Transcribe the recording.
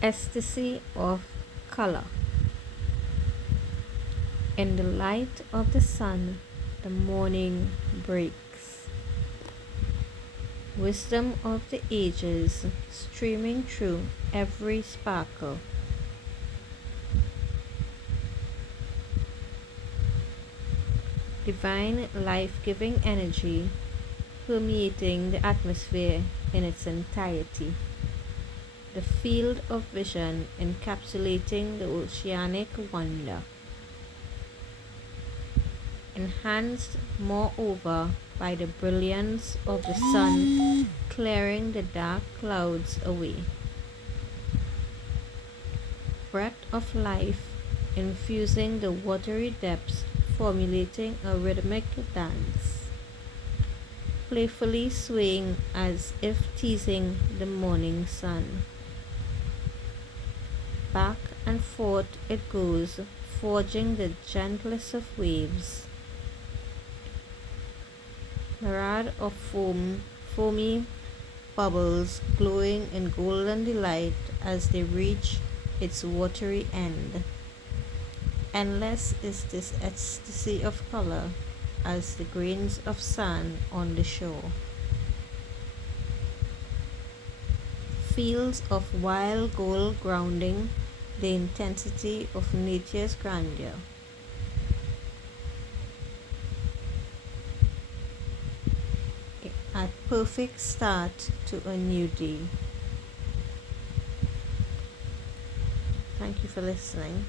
Ecstasy of color. In the light of the sun, the morning breaks. Wisdom of the ages streaming through every sparkle. Divine life giving energy permeating the atmosphere in its entirety. The field of vision encapsulating the oceanic wonder. Enhanced moreover by the brilliance of the sun clearing the dark clouds away. Breath of life infusing the watery depths, formulating a rhythmic dance, playfully swaying as if teasing the morning sun. Back and forth it goes, forging the gentlest of waves. Myriad of foamy bubbles glowing in golden delight as they reach its watery end. Endless is this ecstasy of color as the grains of sand on the shore. Fields of wild gold grounding the intensity of nature's grandeur. A perfect start to a new day. Thank you for listening.